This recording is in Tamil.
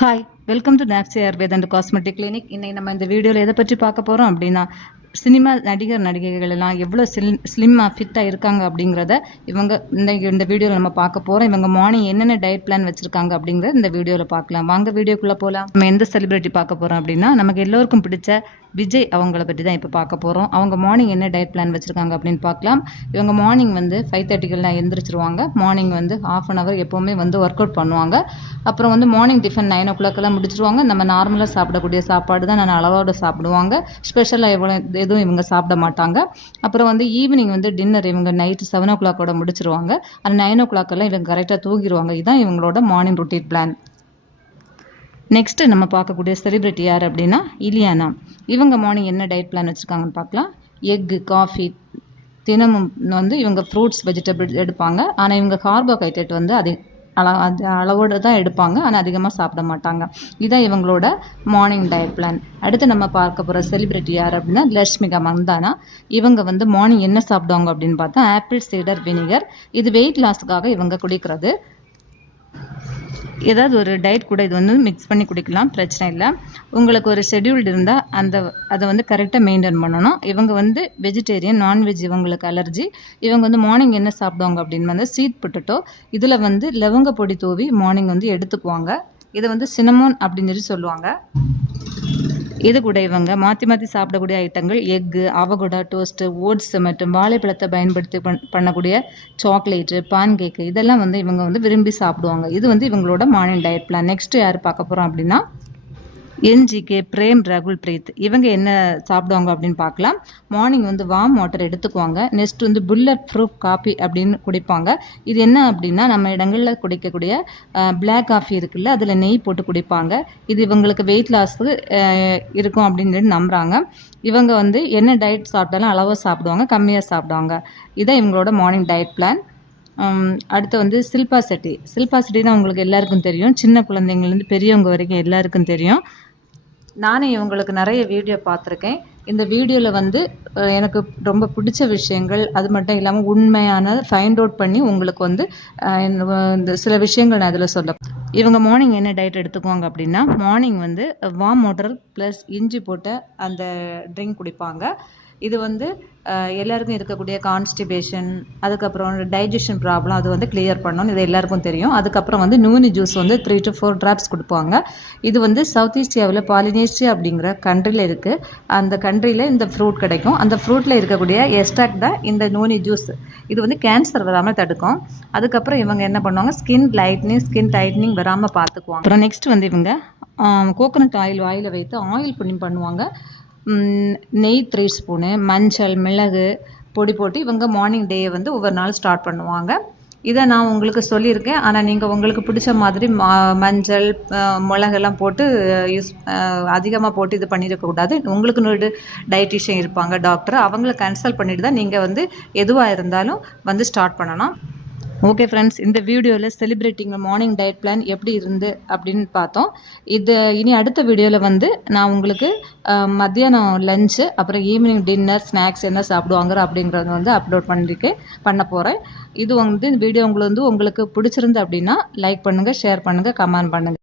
ஹாய் வெல்கம் டு நாப்சி ஆயுர்வேத் அண்ட் காஸ்மெட்டிக் கிளினிக் இன்னைக்கு நம்ம இந்த வீடியோவில் எதை பற்றி பார்க்க போகிறோம் அப்படின்னா சினிமா நடிகர் நடிகைகள் எல்லாம் எவ்வளோ ஸ்லிம் ஸ்லிம்மாக ஃபிட்டாக இருக்காங்க அப்படிங்கிறத இவங்க இந்த இந்த வீடியோவில் நம்ம பார்க்க போகிறோம் இவங்க மார்னிங் என்னென்ன டயட் பிளான் வச்சுருக்காங்க அப்படிங்கிறத இந்த வீடியோவில் பார்க்கலாம். வாங்க வீடியோக்குள்ளே போகலாம் நம்ம எந்த செலிபிரிட்டி பார்க்க போகிறோம் அப்படின்னா நமக்கு எல்லோருக்கும் பிடிச்ச விஜய் அவங்கள பற்றி தான் இப்போ பார்க்க போகிறோம் அவங்க மார்னிங் என்ன டயட் பிளான் வச்சுருக்காங்க அப்படின்னு பார்க்கலாம். இவங்க மார்னிங் வந்து ஃபைவ் தேர்ட்டிக்கெல்லாம் எழுந்திரிச்சிருவாங்க மார்னிங் வந்து ஆஃப் அன் ஹவர் எப்போவுமே வந்து ஒர்க் அவுட் பண்ணுவாங்க. அப்புறம் வந்து மார்னிங் டிஃபன் நைன் ஓ கிளாக்கெல்லாம் முடிச்சிருவாங்க. நம்ம நார்மலாக சாப்பிடக்கூடிய சாப்பாடு தான் நான் அளவோட சாப்பிடுவாங்க. ஸ்பெஷலாக எவ்வளோ எதுவும் இவங்க சாப்பிட மாட்டாங்க. அப்புறம் வந்து ஈவினிங் வந்து டின்னர் இவங்க நைட்டு செவன் ஓ கிளாக்கோட முடிச்சிருவாங்க. அந்த நைன் ஓ கிளாக்கெல்லாம் இவங்க கரெக்டாக தூங்கிடுவாங்க இதுதான் இவங்களோட மார்னிங் ரொட்டீன் பிளான் நெக்ஸ்ட்டு நம்ம பார்க்கக்கூடிய செலிப்ரிட்டி யார் அப்படின்னா இலியானா. இவங்க மார்னிங் என்ன டயட் பிளான் வச்சுருக்காங்கன்னு பார்க்கலாம். எக்கு காஃபி தினமும் வந்து இவங்க ஃப்ரூட்ஸ் வெஜிடபிள்ஸ் எடுப்பாங்க. ஆனால் இவங்க கார்போஹைட்ரேட் வந்து அதிக அளவு அது அளவோடு தான் எடுப்பாங்க. ஆனால் அதிகமாக சாப்பிட மாட்டாங்க. இதான் இவங்களோட மார்னிங் டயட் பிளான் அடுத்து நம்ம பார்க்க போகிற செலிபிரிட்டி யார் அப்படின்னா லட்சுமிகா மந்தானா இவங்க வந்து மார்னிங் என்ன சாப்பிடுவாங்க அப்படின்னு பார்த்தா ஆப்பிள் சீடர் வினிகர் இது வெயிட் லாஸுக்காக இவங்க குடிக்கிறது. ஏதாவது ஒரு டயட் கூட இது வந்து மிக்ஸ் பண்ணி குடிக்கலாம் பிரச்சனை இல்லை. உங்களுக்கு ஒரு ஷெடியூல்டு இருந்தால் அந்த அதை வந்து கரெக்டாக மெயின்டைன் பண்ணணும். இவங்க வந்து வெஜிடேரியன் நான்வெஜ் இவங்களுக்கு அலர்ஜி இவங்க வந்து மார்னிங் என்ன சாப்பிடுவாங்க அப்படின்னு வந்து சீட் பொட்டட்டோ இதில் வந்து லவங்க பொடி தூவி மார்னிங் வந்து எடுத்துக்குவாங்க. இதை வந்து சினமோன் அப்படின்னு சொல்லி சொல்லுவாங்க. இது கூட இவங்க மாற்றி மாற்றி சாப்பிடக்கூடிய ஐட்டங்கள் எக்கு அவகுடா டோஸ்ட்டு ஓட்ஸ் மற்றும் வாழைப்பழத்தை பயன்படுத்தி பண் பண்ணக்கூடிய சாக்லேட்டு பான் கேக்கு இதெல்லாம் வந்து இவங்க வந்து விரும்பி சாப்பிடுவாங்க. இது வந்து இவங்களோட மார்னிங் டயட் பிளான். நெக்ஸ்ட் யார் பார்க்க போகிறோம் அப்படின்னா என்ஜிகே பிரேம் ரகுல் பிரீத் இவங்க என்ன சாப்பிடுவாங்க அப்படின்னு பார்க்கலாம். மார்னிங் வந்து வார்ம் வாட்டர் எடுத்துக்குவாங்க. நெக்ஸ்ட் வந்து புல்லட் ப்ரூஃப் காஃபி அப்படின்னு குடிப்பாங்க. இது என்ன அப்படின்னா நம்ம இடங்களில் குடிக்கக்கூடிய பிளாக் காஃபி இருக்குல்ல அதில் நெய் போட்டு குடிப்பாங்க. இது இவங்களுக்கு வெயிட் லாஸ்க்கு இருக்கும் அப்படின்னு நம்புகிறாங்க இவங்க வந்து என்ன டயட் சாப்பிட்டாலும் அளவாக சாப்பிடுவாங்க கம்மியாக சாப்பிடுவாங்க. இதான் இவங்களோட மார்னிங் டயட் பிளான் அடுத்து வந்து சில்பா செட்டி. சில்பா செட்டி தான் உங்களுக்கு எல்லாருக்கும் தெரியும். சின்ன குழந்தைங்கள்லேருந்து பெரியவங்க வரைக்கும் எல்லாருக்கும் தெரியும். நானும் இவங்களுக்கு நிறைய வீடியோ பார்த்துருக்கேன். இந்த வீடியோவில் வந்து எனக்கு ரொம்ப பிடிச்ச விஷயங்கள் அது மட்டும் இல்லாமல் உண்மையான ஃபைண்ட் அவுட் பண்ணி உங்களுக்கு வந்து இந்த சில விஷயங்கள் நான் இதில் சொல்ல இவங்க மார்னிங் என்ன டயட் எடுத்துக்குவாங்க அப்படின்னா மார்னிங் வந்து வார்ம் வாட்டர் ப்ளஸ் இஞ்சி போட்ட அந்த ட்ரிங்க் குடிப்பாங்க. இது வந்து எல்லாருக்கும் இருக்கக்கூடிய கான்ஸ்டிபேஷன் அதுக்கப்புறம் டைஜஷன் ப்ராப்ளம் அது வந்து கிளியர் பண்ணணும். இது எல்லாருக்கும் தெரியும். அதுக்கப்புறம் வந்து நூனி ஜூஸ் வந்து த்ரீ டு ஃபோர் ட்ராப்ஸ் கொடுப்பாங்க. இது வந்து சவுத் ஈஸ்டியாவில் பாலினேஷியா அப்படிங்கிற கண்ட்ரியில் இருக்குது அந்த கண்ட்ரியில் இந்த ஃப்ரூட் கிடைக்கும். அந்த ஃப்ரூட்டில் இருக்கக்கூடிய எஸ்டாக் தான் இந்த நூனி ஜூஸ் இது வந்து கேன்சர் வராமல் தடுக்கும். அதுக்கப்புறம் இவங்க என்ன பண்ணுவாங்க? ஸ்கின் லைட்னிங் ஸ்கின் டைட்னிங் வராமல் பார்த்துக்குவாங்க அப்புறம் நெக்ஸ்ட் வந்து இவங்க கோகோனட் ஆயில் வாயில் வைத்து ஆயில் புண்ணியம் பண்ணுவாங்க. நெய் த்ரீ ஸ்பூனு மஞ்சள் மிளகு பொடி போட்டு இவங்க மார்னிங் டேயை வந்து ஒவ்வொரு நாள் ஸ்டார்ட் பண்ணுவாங்க. இதை நான் உங்களுக்கு சொல்லியிருக்கேன். ஆனால் நீங்கள் உங்களுக்கு பிடிச்ச மாதிரி மா மஞ்சள் மிளகெல்லாம் போட்டு யூஸ் அதிகமாக போட்டு இது பண்ணியிருக்கக்கூடாது உங்களுக்கு டயட்டிஷியன் இருப்பாங்க டாக்டர் அவங்கள கன்சல்ட் பண்ணிட்டு தான் நீங்கள் வந்து எதுவாக இருந்தாலும் வந்து ஸ்டார்ட் பண்ணணும் ஓகே ஃப்ரெண்ட்ஸ் இந்த வீடியோவில் செலிப்ரேட்டிங் மார்னிங் டயட் பிளான் எப்படி இருந்து அப்படின்னு பார்த்தோம். இது இனி அடுத்த வீடியோவில் வந்து நான் உங்களுக்கு மத்தியானம் லஞ்சு அப்புறம் ஈவினிங் டின்னர் ஸ்நாக்ஸ் என்ன சாப்பிடுவாங்க அப்படிங்கிறத வந்து அப்லோட் பண்ணிருக்கேன் பண்ண போகிறேன் இது வந்து இந்த வீடியோ உங்களுக்கு வந்து உங்களுக்கு பிடிச்சிருந்து அப்படின்னா லைக் பண்ணுங்கள் ஷேர் பண்ணுங்கள் கமெண்ட் பண்ணுங்கள்